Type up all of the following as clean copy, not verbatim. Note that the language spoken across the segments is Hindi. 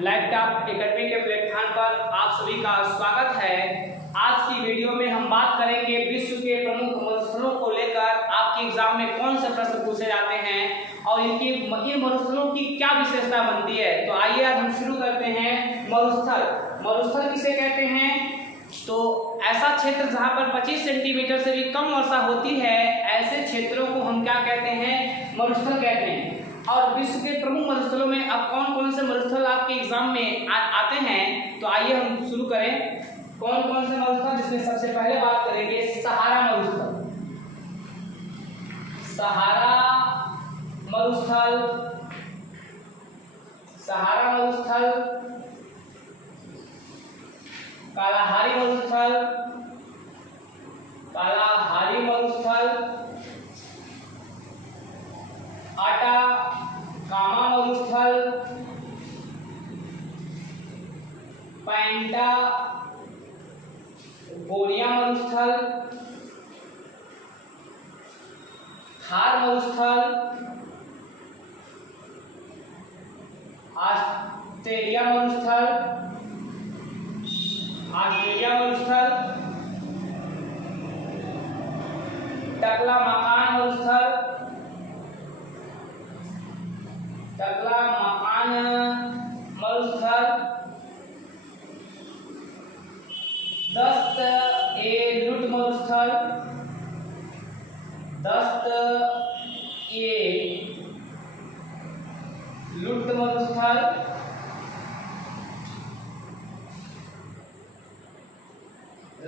लैपटॉप एकेडमी के प्लेटफॉर्म पर आप सभी का स्वागत है। आज की वीडियो में हम बात करेंगे विश्व के प्रमुख मरुस्थलों को लेकर आपके एग्जाम में कौन से प्रश्न पूछे जाते हैं और इन मरुस्थलों की क्या विशेषता बनती है। तो आइए आज हम शुरू करते हैं। मरुस्थल किसे कहते हैं? तो ऐसा क्षेत्र जहां पर 25 सेंटीमीटर से भी कम वर्षा होती है, ऐसे क्षेत्रों को हम क्या कहते हैं? मरुस्थल कहते हैं। और विश्व के प्रमुख मरुस्थलों में अब कौन कौन से मरुस्थल आपके एग्जाम में आते हैं, तो आइए हम शुरू करें। कौन कौन से मरुस्थल, जिसमें सबसे पहले बात करेंगे सहारा मरुस्थल। सहारा मरुस्थल, सहारा मरुस्थल, कालाहारी मरुस्थल, कालाहारी मरुस्थल, आटाकामा मरुस्थल, पैंटागोनिया मरुस्थल, थार मरुस्थल, ऑस्ट्रेलिया मरुस्थल, ऑस्ट्रेलिया मरुस्थल, टकला-माकान मरुस्थल, टकला-माकान मरुस्थल, दस्त-ए-लुट मरुस्थल, दस्त-ए-लुट मरुस्थल,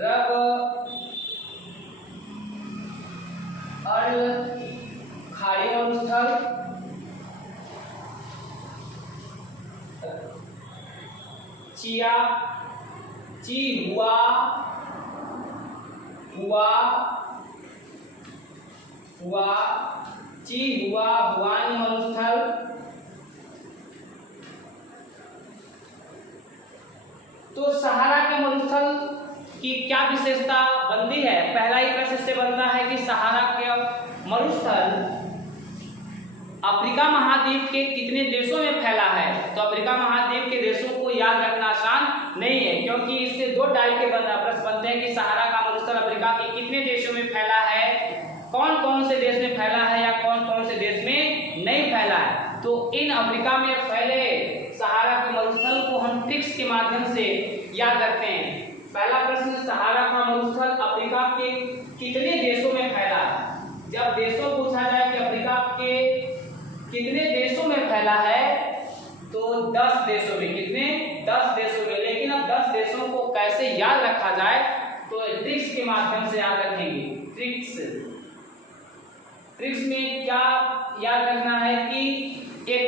रब-अल-खाड़ी मरुस्थल, चिहुआ हुआनी मरुस्थल, तो सहारा के मरुस्थल की क्या विशेषता बनती है? पहला ही प्रश्न इससे बनता है कि सहारा के मरुस्थल अफ्रीका महाद्वीप के कितने देशों में फैला है। तो अफ्रीका महाद्वीप के देशों को याद रखना आसान नहीं है, क्योंकि इससे दो टाइप के प्रश्न बनते हैं कि सहारा का मरुस्थल अफ्रीका के कितने देशों में फैला है, कौन कौन से देश में फैला है या कौन कौन से देश में नहीं फैला है। तो इन अफ्रीका में फैले सहारा के मरुस्थल को हम ट्रिक्स के माध्यम से याद रखते हैं। पहला प्रश्न, सहारा का मरुस्थल अफ्रीका के कितने देशों में फैला है। जब देशों पूछा जाए कि अफ्रीका के कितने देशों में फैला है, तो 10 देशों में। कितने? 10 देशों में। लेकिन अब 10 देशों को कैसे याद रखा जाए, तो ट्रिक्स के माध्यम से याद रखेंगे। ट्रिक्स में क्या याद रखना है कि एक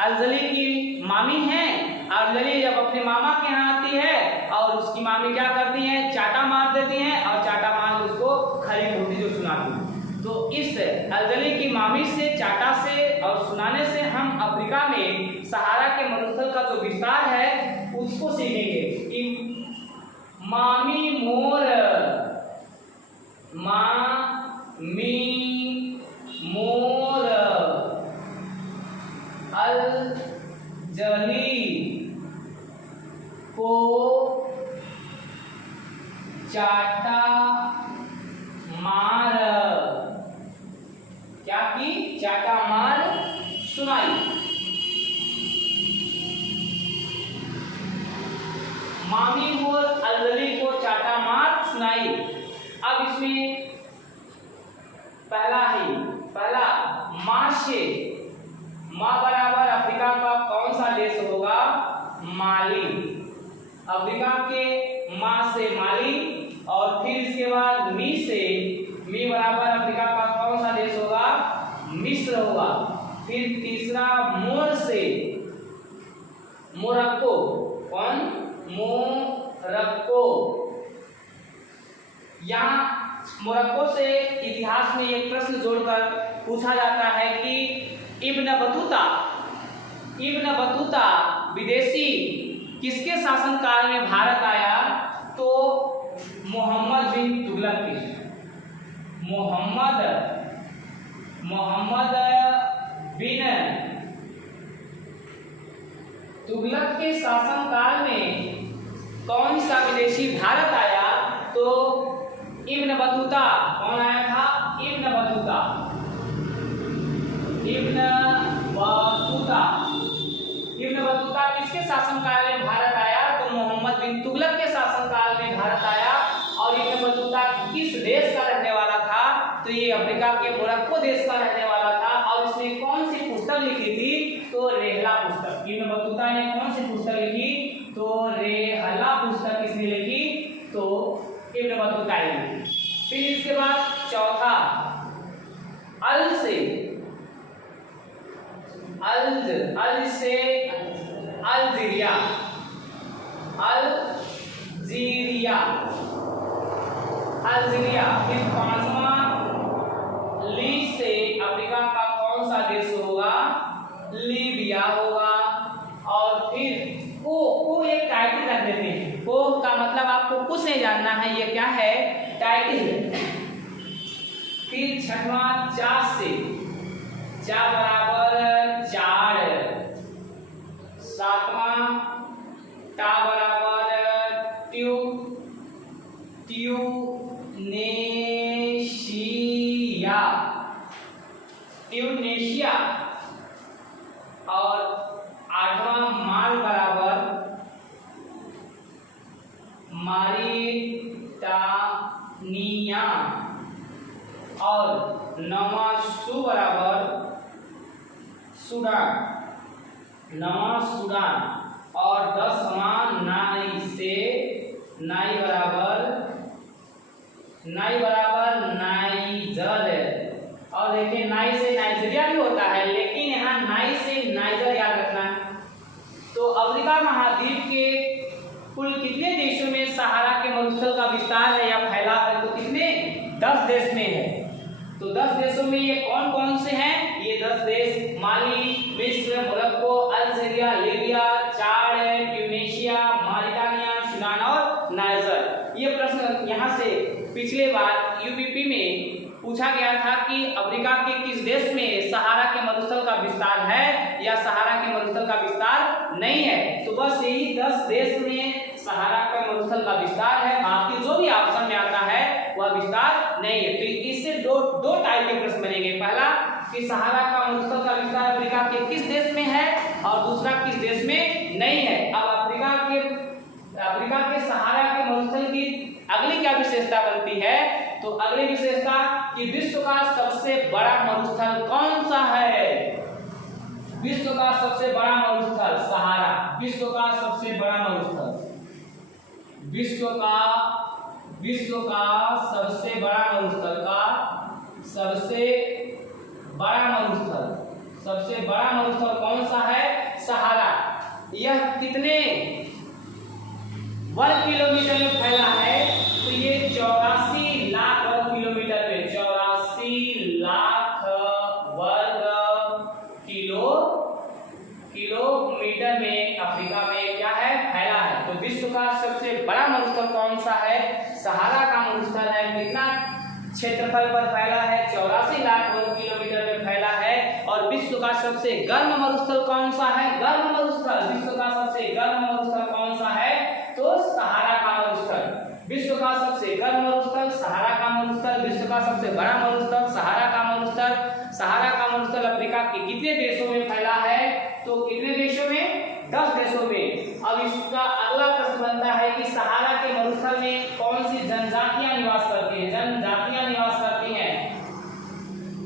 अलजली की मामी है। अलजली जब अपने मामा के यहाँ आती है और उसकी मामी क्या करती है? चाटा मार देती हैं और चाटा मार उसको खरी खोटी जो सुनाती है। तो इस अलजली की मामी से, चाटा से और सुनाने से हम अफ्रीका में सहारा के मरुस्थल का जो विस्तार है उसको सीखेंगे कि मामी मोर, मामी मोर अलजली को चाटा मार, क्या की? चाटा मार सुनाई। मामी मोर अलजली को चाटा मार सुनाई। अब इसमें पहला माँ से, माँ बराबर अफ्रीका का कौन सा देश होगा? माली। अफ्रीका के माँ से माली, और फिर इसके बाद मी से, मी बराबर अफ्रीका का कौन सा देश होगा? मिस्र होगा। फिर तीसरा मोर से, मोरक्को। कौन? मोरक्को। यहाँ मोरक्को से इतिहास में एक प्रश्न जोड़कर पूछा जाता है कि इब्न बतूता विदेशी किसके शासनकाल में भारत आया? तो मोहम्मद बिन तुगलक के। मोहम्मद बिन तुगलक के शासनकाल में कौन सा विदेशी भारत आया? तो इब्न बतूता। कौन आया था? Ibn Battuta. Ibn Battuta. Ibn Battuta किसके शासनकाल में भारत आया? तो मोहम्मद बिन तुगलक के शासनकाल में भारत आया। और इब्न बतूता किस देश का रहने वाला था? तो ये अफ्रीका के मोरक्को देश का रहने वाला था। और इसने कौन सी पुस्तक लिखी थी? तो रेहला पुस्तक। इब्न बतूता ने कौन सी पुस्तक लिखी? तो रेहला पुस्तक किसने लिखी? तो इब्न बतूता ने लिखी। फिर इसके बाद चौथा, अल से अल्जीरिया। अल्जीरिया। फिर पांचवा, ली से अफ्रीका का कौन सा देश होगा? लीबिया होगा। और फिर को एक टाइटल रख देते हैं। को का मतलब आपको कुछ नहीं जानना है, ये क्या है? टाइटल। फिर छठवां, चा से, चा बराबर 4। सातवां, टा बराबर ट्यूनेशिया। और आठवां, माल बराबर मारिटानिया। और नौवां, सु बराबर सूडान। नौवां सूडान। और 10वां, नाई बराबर नाइजर। और देखिए नाई से नाइजीरिया भी होता है, लेकिन यहाँ नाई से नाइजर याद रखना है। तो अफ्रीका महाद्वीप के कुल कितने देशों में सहारा के मरुस्थल का विस्तार है या फैला है? तो कितने? 10 देश में है। तो 10 देशों में ये कौन कौन से हैं? ये 10 देश माली, मिस्र, मोरक्को, अल्जीरिया, लीबिया, चाड, ट्यूनेशिया, मॉरिटानिया, सूडान और नाइजर। ये प्रश्न यहाँ से पिछले बार यूपीपी में पूछा गया था कि अफ्रीका के किस देश में सहारा के मरुस्थल का विस्तार है या सहारा के मरुस्थल का विस्तार नहीं है। तो बस यही 10 देश में सहारा का मरुस्थल का विस्तार है, बाकी जो भी ऑप्शन में आता है वह विस्तार नहीं है। तो इससे दो टाइप के प्रश्न बनेंगे। पहला कि सहारा का मरुस्थल का विस्तार अफ्रीका के किस देश में है, और दूसरा किस देश में नहीं है। अब अफ्रीका के सहारा के मरुस्थल की अगली क्या विशेषता बनती है? तो अगली विशेषता कि विश्व का सबसे बड़ा मरुस्थल कौन सा है? विश्व का सबसे बड़ा मरुस्थल सहारा। विश्व का सबसे बड़ा मरुस्थल, विश्व का सबसे बड़ा मरुस्थल कौन सा है? सहारा। यह कितने वर्ग किलोमीटर में फैला है? तो ये 84 लाख वर्ग किलोमीटर में, 84 लाख वर्ग किलोमीटर में अफ्रीका में क्या है? फैला है। तो विश्व का सबसे बड़ा मरुस्थल कौन सा है? सहारा का मरुस्थल है। कितना क्षेत्रफल पर फैला है? 84 लाख वर्ग किलोमीटर में फैला है। और विश्व का सबसे गर्म मरुस्थल कौन सा है? गर्म मरुस्थल। विश्व का सबसे गर्म मरुस्थल कौन सा है? तो सहारा का मरुस्थल। विश्व का सबसे गर्म मरुस्थल सहारा का मरुस्थल। विश्व का सबसे बड़ा मरुस्थल सहारा का मरुस्थल। सहारा का मरुस्थल अफ्रीका के कितने देशों में फैला है? तो कितने देशों में? 10 देशों में। अब इसका अगला प्रश्न बनता है कि सहारा के मरुस्थल में कौन सी जनजातियां निवास करती हैं? जनजातियां निवास करती हैं।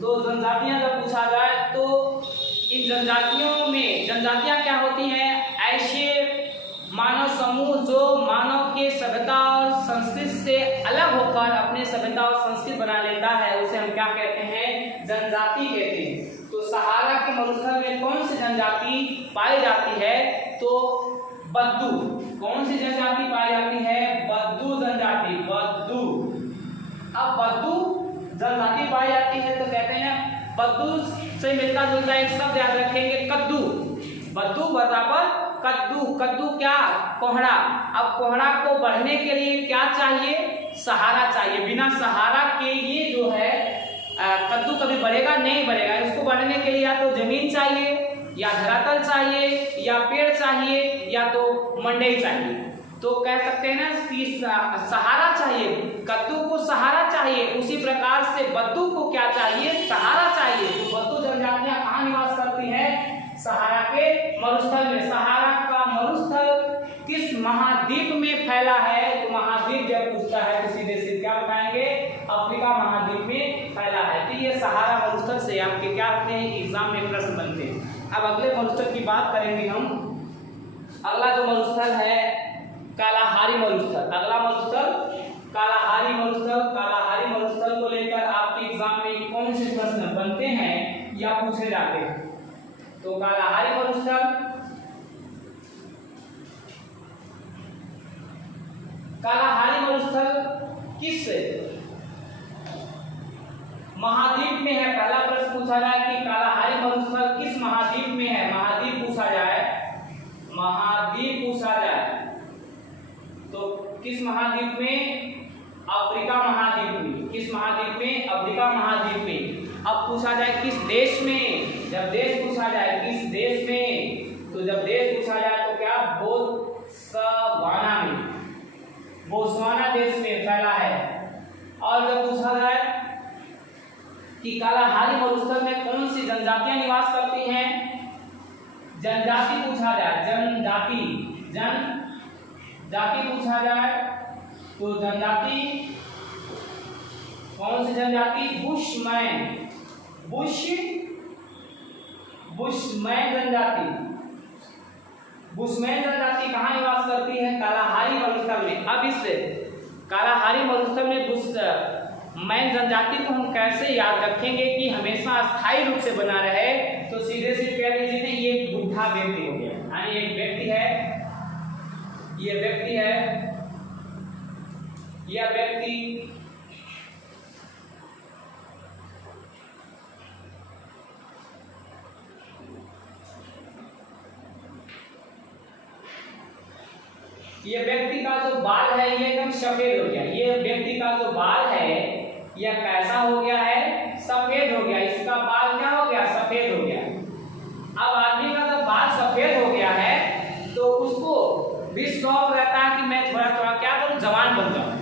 तो जनजातियां जब पूछा जाए तो इन जनजातियां क्या होती हैं? ऐसे मानव समूह जो मानव के सभ्यता और संस्कृति से अलग होकर अपने सभ्यता और संस्कृति बना लेता है, उसे हम क्या कहते हैं? जनजाति कहते हैं। तो सहारा के मरुस्थल में कौन सी जनजाति पाई जाती है? तो बद्दू। कौन सी जनजाति पाई जाती है? बद्दू जनजाति। बद्दू। अब बद्दू जनजाति पाई जाती है तो कहते हैं बद्दू से मिलता जुलता एक शब्द याद रखेंगे, कद्दू। बद्दू बराबर कद्दू। कद्दू क्या? कोहड़ा। अब कोहड़ा को बढ़ने के लिए क्या चाहिए? सहारा चाहिए। बिना सहारा के ये जो है कद्दू कभी बढ़ेगा नहीं बढ़ेगा। इसको बढ़ने के लिए या तो जमीन चाहिए या धरातल चाहिए, या पेड़ चाहिए, या तो मंडई चाहिए। तो कह सकते हैं ना कि सहारा चाहिए, कद्दू को सहारा चाहिए, उसी प्रकार से बद्दू को क्या चाहिए, सहारा चाहिए। तो बद्दू जनजातियां कहाँ निवास करती हैं, सहारा के मरुस्थल में। सहारा का मरुस्थल किस महाद्वीप में फैला है, तो महाद्वीप जब पूछता है तो सीधे सीधे क्या बताएंगे, अफ्रीका महाद्वीप में फैला है। तो ये सहारा मरुस्थल से आपके क्या होते हैं, एग्जाम में प्रश्न बनते हैं। अब अगले मरुस्थल की बात करेंगे हम। अगला जो मरुस्थल है कालाहारी मरुस्थल। अगला मरुस्थल कालाहारी मरुस्थल। कालाहारी मरुस्थल को लेकर आपके एग्जाम में कौन से प्रश्न बनते हैं या पूछे जाते हैं, तो कालाहारी मरुस्थल, कालाहारी मरुस्थल किस महाद्वीप में है। पहला प्रश्न पूछा जाए कि कालाहारी मरुस्थल किस महाद्वीप में है, महाद्वीप पूछा जाए, महाद्वीप पूछा जाए तो किस महाद्वीप में, अफ्रीका महाद्वीप में। किस महाद्वीप में, अफ्रीका महाद्वीप में। अब पूछा जाए किस देश में, जब देश पूछा जाए किस देश में, तो जब देश पूछा जाए तो क्या, बोत्सवाना में, बोत्सवाना देश में फैला है। और जब पूछा जाए कि कालाहारी मरुस्थल में कौन सी जनजातियां निवास करती हैं, जनजाति पूछा जाए, जनजाति, जनजाति पूछा जाए तो जनजाति कौन सी जनजाति, बुशमैन, बुशमैन जनजाति। बुशमैन जनजाति कहाँ निवास करती है, कालाहारी मरुस्थल में। अब इस कालाहारी मरुस्थल में बुशमैन जनजाति को हम कैसे याद रखेंगे कि हमेशा स्थायी रूप से बना रहे, तो सीधे सीधे कह लीजिए ना, ये एक बुढ़ा व्यक्ति हो गया, यानी एक व्यक्ति है, ये व्यक्ति है, यह व्यक्ति ये व्यक्ति का जो बाल है ये एकदम सफेद हो गया। ये व्यक्ति का जो बाल है यह कैसा हो गया है, सफेद हो गया। इसका बाल क्या हो गया, सफेद हो गया। अब आदमी का जब बाल सफेद हो गया है तो उसको भी शौक रहता है कि मैं थोड़ा थोड़ा क्या करूं, जवान बन जाऊं।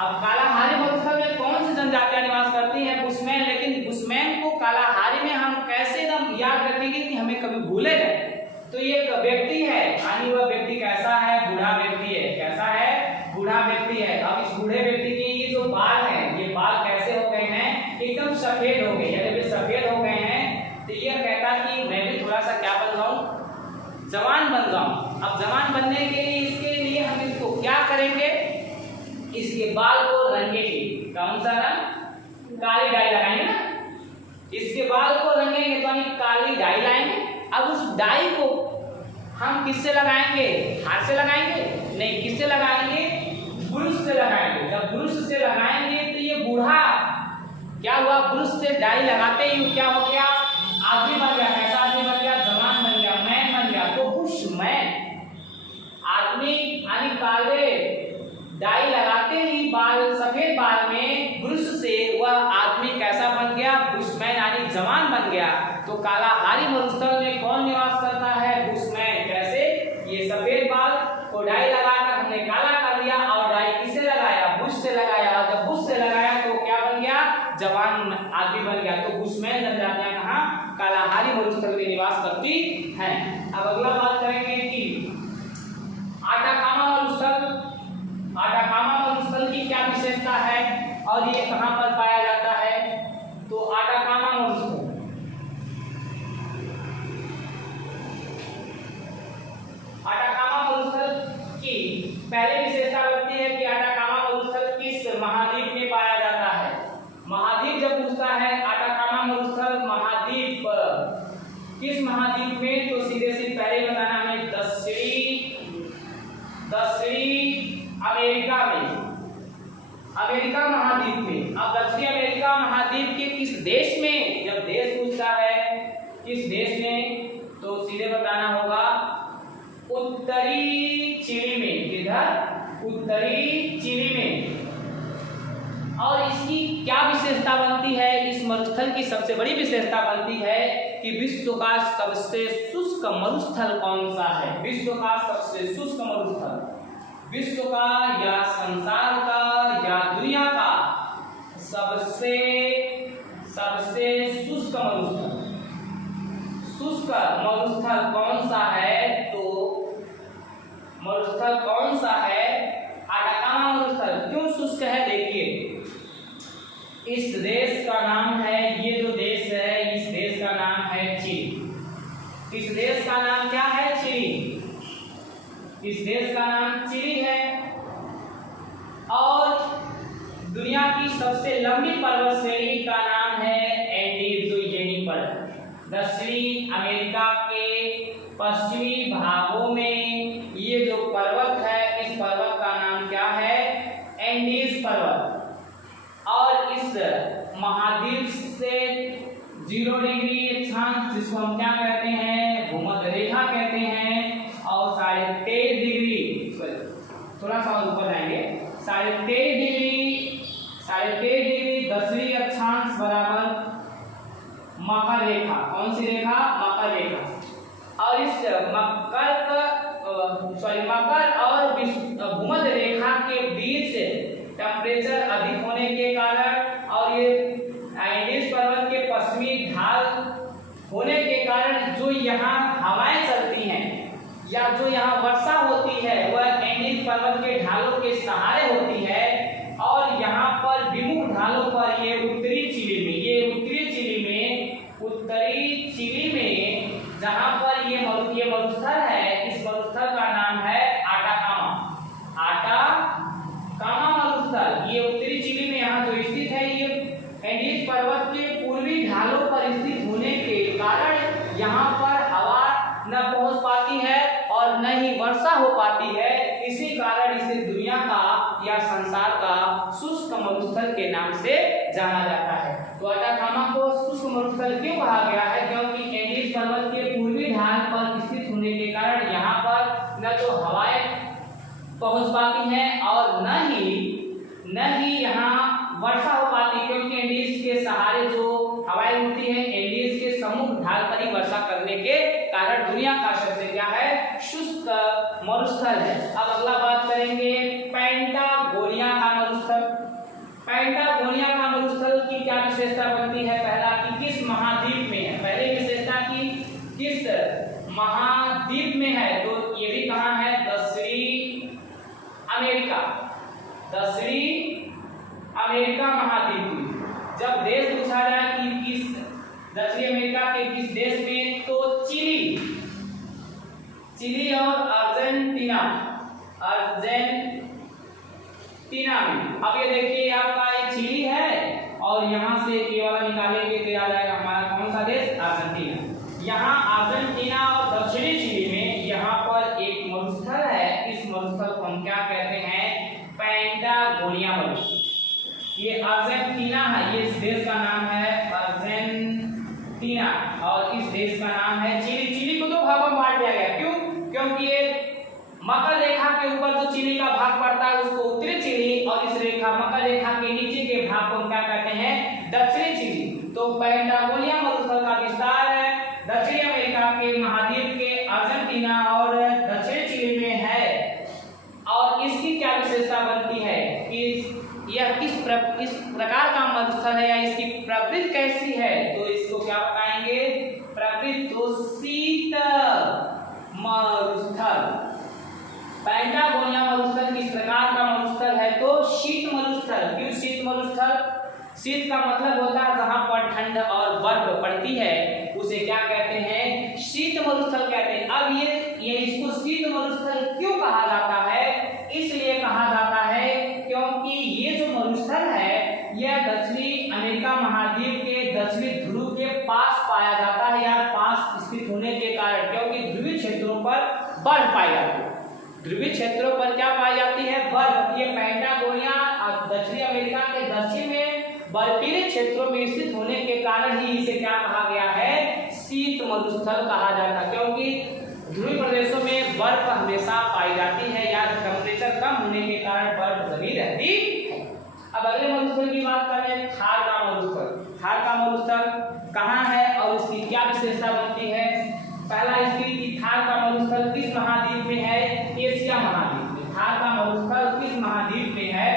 अब कालाहारी मरुस्थल में कौन सी जनजातियां निवास करती हैं, बुशमैन। लेकिन बुशमैन को कालाहारी में हम कैसे एकदम याद रखेंगे कि हमें कभी भूले जाए। तो ये एक व्यक्ति है, यानी वह व्यक्ति कैसा है, बूढ़ा व्यक्ति है। कैसा है, बूढ़ा व्यक्ति है। अब इस बूढ़े व्यक्ति के ये जो बाल हैं, ये बाल कैसे हो गए हैं, एकदम सफेद हो गए। जब ये सफेद हो गए हैं तो ये कहता कि मैं भी थोड़ा सा क्या बन जाऊं, जवान बन जाऊं। अब जवान बनने के लिए इसके लिए हम इसको क्या करेंगे, इसके बाल को रंगेंगे। कौन सा रंग, काली डाई लगाएंगे ना। इसके बाल को रंगेंगे तो हम काली डाई लाएंगे। अब उस डाई को हम किससे लगाएंगे, हाथ से लगाएंगे नहीं, किससे लगाएंगे, ब्रश से लगाएंगे। जब ब्रश से लगाएंगे तो ये बूढ़ा क्या हुआ, ब्रश से डाई लगाते ही क्या हो गया, आदमी बन गया। कैसा आदमी बन गया, जवान बन गया, मैन बन गया। तो बुशमैन आदमी यानी काले डाई लगाते ही बाल, सफेद बाल में ब्रश से वह आदमी कैसा बन गया, बुशमैन यानी जवान बन गया। तो कालाहारी मरुस्थल में कौन निवास करता है, बुशमैन। कैसे, ये सफेद बाल को डाई लगाकर हमने काला कर दिया, और डाई किससे लगाया, बुश से लगाया। और जब बुश से लगाया तो क्या बन गया, जवान आदमी बन गया। तो बुशमैन जनजातियां कहाँ, कालाहारी मरुस्थल में निवास करती हैं। अब अगला बात करेंगे कि आटाकामा मरुस्थल। आटाकामा मरुस्थल की क्या विशेषता है और ये कहाँ पर पाया जाता है, तो आटाकामा मरुस्थल, आटाकामा मरुस्थल की पहली विशेषता बनती है कि आटाकामा मरुस्थल किस महाद्वीप में पाया जाता है। महाद्वीप जब पूछता है आटाकामा मरुस्थल महाद्वीप किस महाद्वीप में, तो सीधे सीधे पहले बताना हमें दक्षिणी अमेरिका में, अमेरिका महाद्वीप में। अब दक्षिणी अमेरिका महाद्वीप के किस देश में, जब देश पूछता है किस देश में, तो सीधे बताना होगा उत्तरी चिली में। किधर, उत्तरी चिली में। और इसकी क्या विशेषता बनती है, इस मरुस्थल की सबसे बड़ी विशेषता बनती है कि विश्व का सबसे शुष्क मरुस्थल कौन सा है। विश्व का सबसे शुष्क मरुस्थल, विश्व का या संसार का या दुनिया का सबसे शुष्क मरुस्थल, शुष्क मरुस्थल कौन सा है? तो मरुस्थल कौन सा है? अटाकामा मरुस्थल। क्यों शुष्क है? देखिए, इस देश का नाम है, ये जो देश है, इस देश का नाम है चिली। इस देश का नाम क्या है? चिली। इस देश का नाम चिली है। और दुनिया की सबसे लंबी पर्वत श्रेणी का नाम है एंडीज, जो यहीं पर है। दक्षिणी अमेरिका के पश्चिमी भागों में ये जो पर्वत है, इस पर्वत का नाम क्या है? एंडीज पर्वत। और इस महाद्वीप से 0 डिग्री अक्षांश, जिसको हम क्या कहते हैं? भूमध्य रेखा कहते हैं, और 23.5 डिग्री, थोड़ा सा ऊपर जाएंगे, 23.5 डिग्री दक्षिणी अक्षांश बराबर मकर रेखा। कौन सी रेखा? मकर रेखा। और इस मकर और भूमध्य रेखा के बीच टेम्परेचर अधिक होने के कारण और ये एंडीज पर्वत के पश्चिमी ढाल होने के कारण जो यहाँ हवाएं चलती हैं या जो यहाँ वर्षा होती है, वह एंडीज पर्वत के ढालों के सहारे होती है। और यहाँ पर विमुख ढालों पर ये उत्तरी चिली में जहाँ पर ये मरुस्थल है, इस मरुस्थल का नाम है आटाकामा मरुस्थल। ये उत्तरी चिली में यहाँ जो स्थित है, ये एंडीज पर्वत के पूर्वी ढालों पर स्थित होने के कारण यहाँ पर हवा न पहुँच पाती है और न ही वर्षा हो पाती है। इसी कारण इसे दुनिया का या संसार का शुष्क मरुस्थल के नाम से जाना जाता है। तो अटाकामा को शुष्क मरुस्थल क्यों कहा गया है? क्योंकि एंडीज पर्वत के पूर्वी ढाल पर स्थित होने के कारण यहाँ पर न तो हवाएं पहुंच पाती हैं और न ही यहाँ वर्षा हो पाती, क्योंकि एंडीज के सहारे जो हवाएं उड़ती हैं, एंडीज के सम्मुख ढाल पर ही वर्षा करने के कारण दुनिया का सबसे क्या है? शुष्क मरुस्थल है। अब अगला बात करेंगे पैंटागोनिया का मरुस्थल। पैंटागोनिया का मरुस्थल की क्या विशेषता बनती है? पहला कि किस महाद्वीप में है? पहले विशेषता की किस महाद्वीप में है? तो ये भी कहाँ है? दक्षिणी अमेरिका महाद्वीप में। जब देश पूछा जाए कि किस दक्षिणी अमेरिका के किस देश में, तो चिली और अर्जेंटीना में। अब ये देखिए, आपका ये चिली है और यहाँ से ये वाला निकालेंगे तो याद आएगा हमारा कौन सा देश? अर्जेंटीना। यहाँ अर्जेंटीना और दक्षिणी चिली में यहाँ पर एक मरुस्थल है। इस मरुस्थल को हम क्या कहते हैं? पैंटागोनिया मरुस्थल। ये अर्जेंटीना है, ये इस देश का नाम है अर्जेंटीना और इस देश का नाम है चिली। चिली को दो भागों में बांट दिया गया। क्यों? क्योंकि ये मकर रेखा के ऊपर जो चिली का भाग पड़ता है उसको उत्तरी चिली, और इस मकर रेखा के नीचे के भाग को क्या कहते हैं? दक्षिणी चिली। तो पैंटागोनिया मरुस्थल का विस्तार है दक्षिणी अमेरिका के महाद्वीप के अर्जेंटीना और दक्षिणी चिली में है। और इसकी क्या विशेषता बनती है कि यह किस प्रकार का मरुस्थल है या इसकी प्रवृत्ति कैसी है? तो इसको क्या बताएंगे? प्रवृत्ति तो शीत मरुस्थल। पैंटागोनिया मरुस्थल किस प्रकार का मरुस्थल है? तो शीत मरुस्थल। क्यों शीत मरुस्थल? शीत का मतलब होता है जहाँ पर ठंड और बर्फ पड़ती है, उसे क्या कहते हैं? शीत मरुस्थल कहते हैं। अब ये इसको शीत मरुस्थल क्यों कहा जाता है? इसलिए कहा जाता है क्योंकि ये जो मरुस्थल है यह दक्षिणी अमेरिका महाद्वीप के दक्षिणी ध्रुव के पास पाया जाता है या पास स्थित होने के कारण, क्योंकि ध्रुवीय क्षेत्रों पर बर्फ पाई जाती है। ध्रुवीय क्षेत्रों पर क्या पाई जाती है? बर्फ। ये पैंटागोनिया दक्षिणी अमेरिका के दक्षिण में बर्फीले क्षेत्रों में स्थित होने के कारण ही इसे क्या कहा गया है? शीत मरुस्थल कहा जाता है, क्योंकि ध्रुवीय प्रदेशों में बर्फ हमेशा पाई जाती है या टेम्परेचर कम होने के कारण बर्फ जमी रहती है। अब अगले मरुस्थल की बात करें, थार का मरुस्थल। थार का मरुस्थल कहाँ है और इसकी क्या विशेषता में है? एशिया महाद्वीप में। थार का मरुस्थल किस महाद्वीप में है?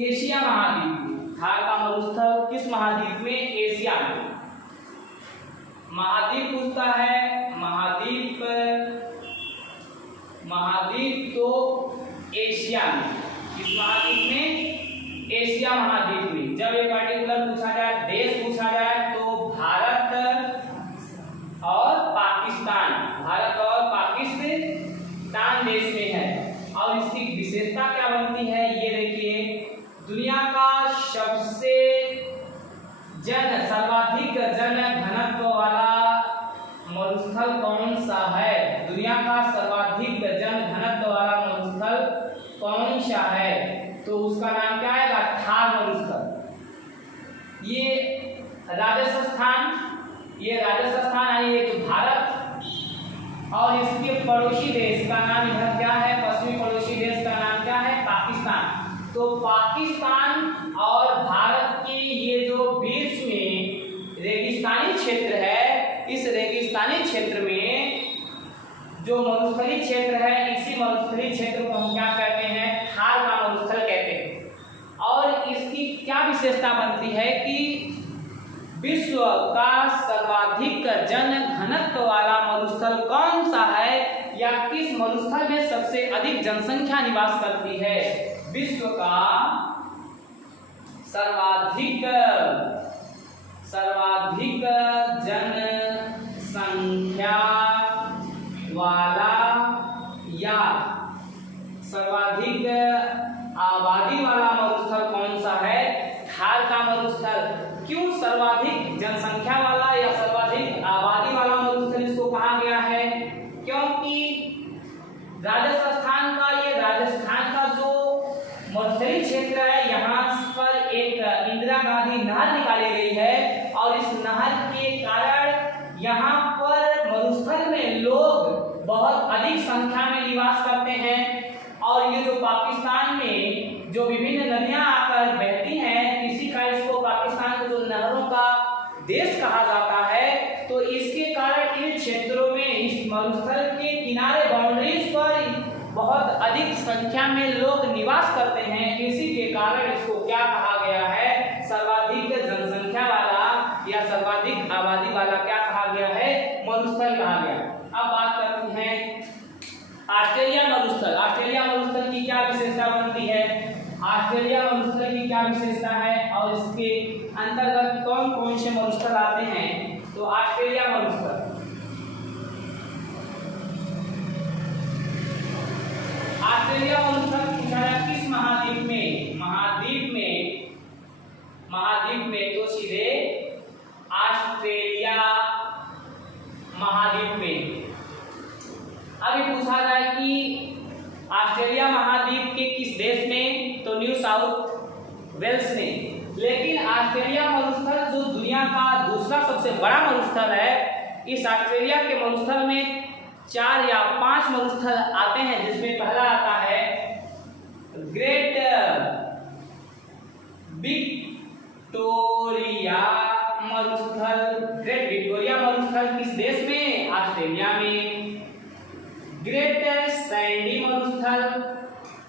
एशिया महाद्वीप में। थार का मरुस्थल किस महाद्वीप में? एशिया में। महाद्वीप पूछता है, महाद्वीप तो एशिया में। किस महाद्वीप में? एशिया महाद्वीप में। जब ये पर्टिकुलर पूछा जाए, देश पूछा जाए, तो भारत और पाकिस्तान, भारत और पाकिस्तान देश में है। और इसकी विशेषता क्या बनती है? ये देखिए, दुनिया का सबसे सर्वाधिक जन घनत्व वाला मरुस्थल कौन सा है? दुनिया का सर्वाधिक जन घनत्व वाला मरुस्थल कौन सा है? तो उसका नाम क्या आएगा? थार मरुस्थल। ये राजस्थान आई, ये तो भारत, और इसके पड़ोसी देश का नाम इधर क्या है? पश्चिमी पड़ोसी देश का नाम क्या है? पाकिस्तान। तो पाकिस्तान और भारत के ये जो बीच में रेगिस्तानी क्षेत्र है, इस रेगिस्तानी क्षेत्र में जो मरुस्थलीय क्षेत्र है, इसी मरुस्थलीय क्षेत्र को हम क्या कहते हैं? थार का मरुस्थल कहते हैं। और इसकी क्या विशेषता बनती है कि विश्व का सर्वाधिक जन घनत्व वाला मरुस्थल कौन सा है, या किस मरुस्थल में सबसे अधिक जनसंख्या निवास करती है? विश्व का सर्वाधिक जनसंख्या वाला या सर्वाधिक आबादी वाला मरुस्थल कौन सा है? थार का मरुस्थल। क्यों सर्वाधिक जनसंख्या वाला या सर्वाधिक आबादी वाला मरुस्थल इसको कहा गया है? क्योंकि राजस्थान का जो मरुस्थलीय क्षेत्र है, यहाँ पर एक इंदिरा गांधी नहर निकाली गई है, और इस नहर के कारण यहाँ पर मरुस्थल में लोग बहुत अधिक संख्या में निवास करते हैं। और ये जो पाकिस्तान में जो विभिन्न नदियां आकर बहती हैं, इसी का इसको पाकिस्तान को जो नहरों का देश कहा जाता है। तो इसके कारण इन क्षेत्रों में, इस मरुस्थल के किनारे बाउंड्रीज पर बहुत अधिक संख्या में लोग निवास करते हैं। इसी के कारण इसको क्या कहा गया है? सर्वाधिक जनसंख्या वाला या सर्वाधिक आबादी वाला क्या कहा गया है? मरुस्थल कहा गया। अब बात करते हैं ऑस्ट्रेलिया मरुस्थल। ऑस्ट्रेलिया मरुस्थल की क्या विशेषता बनती है? ऑस्ट्रेलिया मरुस्थल की क्या विशेषता है और इसके अंतर्गत कौन कौन से मरुस्थल आते हैं? तो ऑस्ट्रेलिया मरुस्थल, ऑस्ट्रेलिया मरुस्थल पूछा जाए किस महाद्वीप में? महाद्वीप में तो सीधे ऑस्ट्रेलिया महाद्वीप में। अभी पूछा जाए कि ऑस्ट्रेलिया महाद्वीप के किस देश में? तो न्यू साउथ वेल्स में। लेकिन ऑस्ट्रेलिया मरुस्थल जो दुनिया का दूसरा सबसे बड़ा मरुस्थल है, इस ऑस्ट्रेलिया के मरुस्थल में 4 या 5 मरुस्थल आते हैं, जिसमें पहला आता है ग्रेट विक्टोरिया मरुस्थल। ग्रेट विक्टोरिया मरुस्थल किस देश में? ऑस्ट्रेलिया में। ग्रेट सैंडी मरुस्थल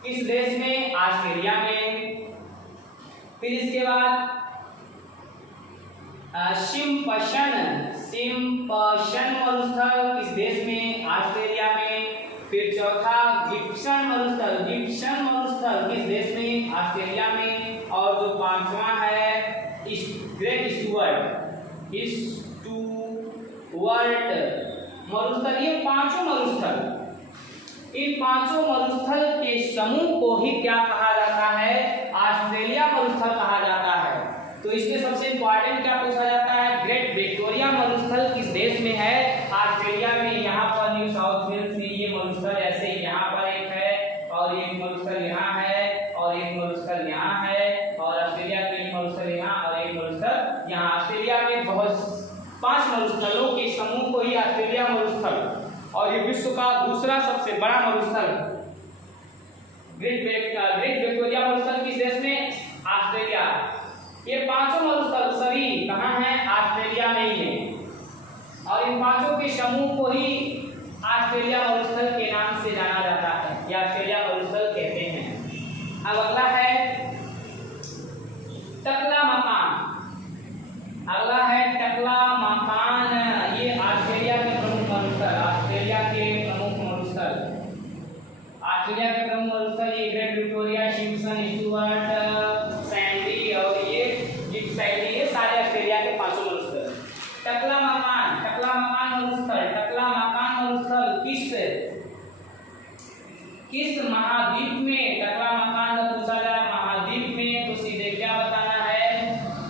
किस देश में? ऑस्ट्रेलिया में। फिर इसके बाद सिम्पसन मरुस्थल किस देश में? ऑस्ट्रेलिया में। फिर चौथा गिब्सन मरुस्थल किस देश में? ऑस्ट्रेलिया में। और जो पांचवा है ग्रेट स्टुअर्ट मरुस्थल। ये पांचों मरुस्थल, इन पांचों मरुस्थल के समूह को ही क्या कहा जाता है? ऑस्ट्रेलिया मरुस्थल कहा जाता है। तो इसमें सबसे इंपॉर्टेंट क्या पूछा जाता है? ग्रेट विक्टोरिया मरुस्थल किस देश में है? ऑस्ट्रेलिया में। यहाँ पर न्यू साउथ वेल्स में ये मरुस्थल ऐसे यहाँ पर एक है, और एक मरुस्थल यहाँ है, और एक मरुस्थल यहाँ है, और ऑस्ट्रेलिया के एक मरुस्थल यहाँ और एक मरुस्थल यहाँ। ऑस्ट्रेलिया में बहुत 5 मरुस्थलों के समूह को ही ऑस्ट्रेलिया मरुस्थल, और ये विश्व का दूसरा सबसे बड़ा मरुस्थल ग्रेट विक्टोरिया मरुस्थल किस देश में? ऑस्ट्रेलिया। ये पांचों मरुस्थल सभी कहाँ हैं? ऑस्ट्रेलिया में ही है, और इन पांचों के समूह को ही ऑस्ट्रेलिया मरुस्थल के नाम ऑस्ट्रेलिया के प्रमुख मरुस्थल ये great Victoria, Simpson, Stuart, Sandy और ये गिब्स सैंडी, ये सारे ऑस्ट्रेलिया के 5 मरुस्थल। टकलामाकान, टकलामाकान मरुस्थल, टकलामाकान मरुस्थल किस महाद्वीप में टकलामाकान का पूछा जा रहा है? महाद्वीप में तो सीधे क्या बताना है?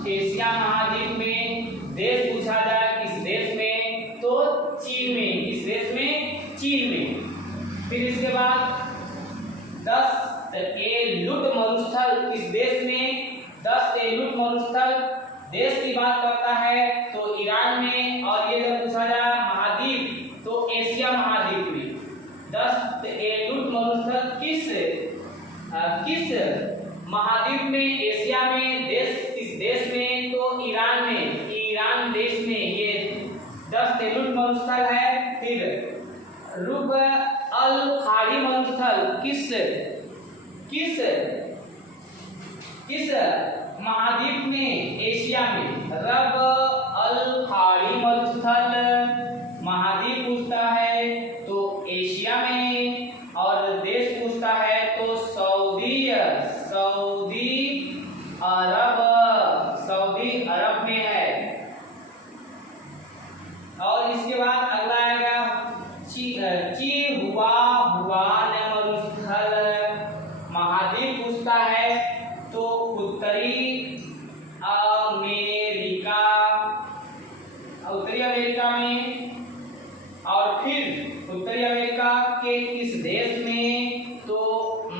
एशिया महाद्वीप में। देश पूछा जा रहा है किस देश में? तो चीन में। किस देश में? चीन में। फिर इसके बाद 10 एलुट मरुस्थल किस देश में? 10 एलुट मरुस्थल देश की बात करता है तो ईरान में। और ये जब पूछा जा रहा है महाद्वीप तो एशिया महाद्वीप में। 10 एलुट मरुस्थल किस महाद्वीप में? एशिया में। देश किस देश में? तो ईरान में। ईरान देश में ये 10 एलुट मरुस्थल है। फिर रुब अल खाड़ी मरुस्थल किस महाद्वीप में? एशिया में। रब अल खाड़ी मरुस्थल महाद्वीप पूछता है तो एशिया में। और देश पूछता है तो सऊदी अरब में है। और इसके बाद अगला आएगा चिहुआहुआन मरुस्थल महाद्वीप पूछता है तो उत्तरी अमेरिका में। और फिर उत्तरी अमेरिका के किस देश में? तो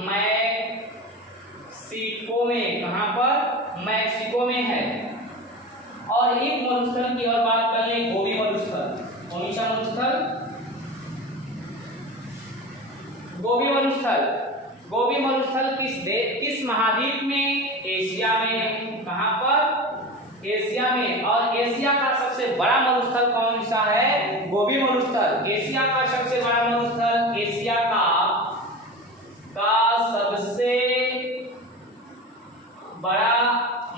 मैक्सिको में। कहाँ पर? मैक्सिको में है। और एक मरुस्थल की और बात कर लें, गोबी मरुस्थल। कौन सा मरुस्थल? गोबी मरुस्थल। गोबी मरुस्थल किस महाद्वीप में? एशिया में। कहाँ पर? एशिया में। और एशिया का सबसे बड़ा मरुस्थल कौन सा है? गोबी मरुस्थल। एशिया का सबसे बड़ा मरुस्थल, एशिया का सबसे बड़ा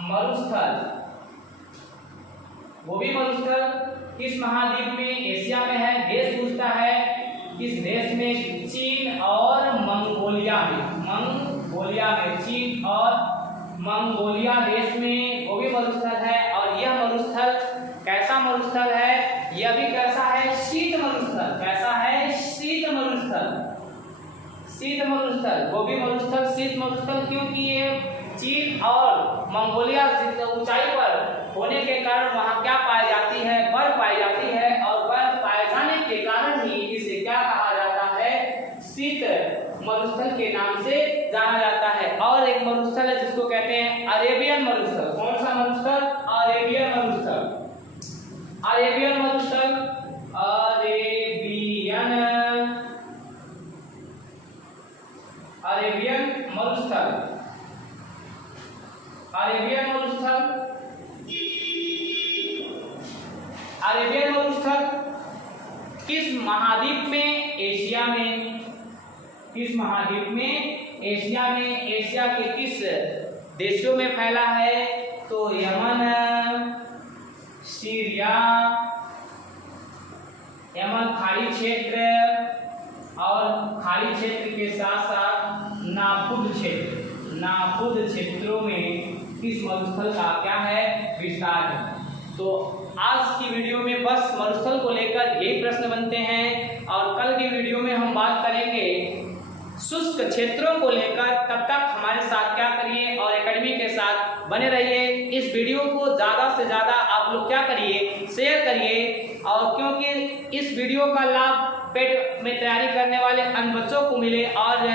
मरुस्थल गोबी मरुस्थल किस महाद्वीप में? एशिया में है। देश पूछता है किस देश में? चीन और मंगोलिया में। चीन और मंगोलिया देश में गोबी मरुस्थल है। और यह मरुस्थल कैसा मरुस्थल है? यह भी कैसा है? शीत मरुस्थल। कैसा है? शीत मरुस्थल। गोबी मरुस्थल शीत मरुस्थल, क्योंकि ये चीन और मंगोलिया ऊंचाई पर होने के कारण वहां क्या पाई जाती है? बर्फ पाई जाती है। और बर्फ पाए जाने के कारण ही इसे क्या कहा जाता है? शीत मरुस्थल के नाम से जाना जाता है। और एक मरुस्थल है जिसको कहते हैं अरेबियन मरुस्थल। कौन सा मरुस्थल? अरेबियन मरुस्थल। अरेबियन मरुस्थल किस महाद्वीप में? एशिया में। किस महाद्वीप में? एशिया में। एशिया के किस देशों में फैला है? तो यमन, सीरिया, यमन खाड़ी क्षेत्र और खाड़ी क्षेत्र के साथ साथ नाफुद क्षेत्रों में किस मरुस्थल का क्या है? विस्तार है। तो आज की वीडियो में बस मरुस्थल को लेकर यही प्रश्न बनते हैं। और कल की वीडियो में हम बात करेंगे शुष्क क्षेत्रों को लेकर। तब तक हमारे साथ क्या करिए और एकेडमी के साथ बने रहिए। इस वीडियो को ज़्यादा से ज़्यादा आप लोग क्या करिए? शेयर करिए। और क्योंकि इस वीडियो का लाभ पेट में तैयारी करने वाले अन्य बच्चों को मिले और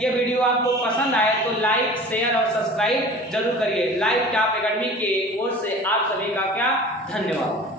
ये वीडियो आपको पसंद आए तो लाइक, शेयर और सब्सक्राइब जरूर करिए। लाइव टॉप एकेडमी की ओर से आप सभी का क्या धन्यवाद।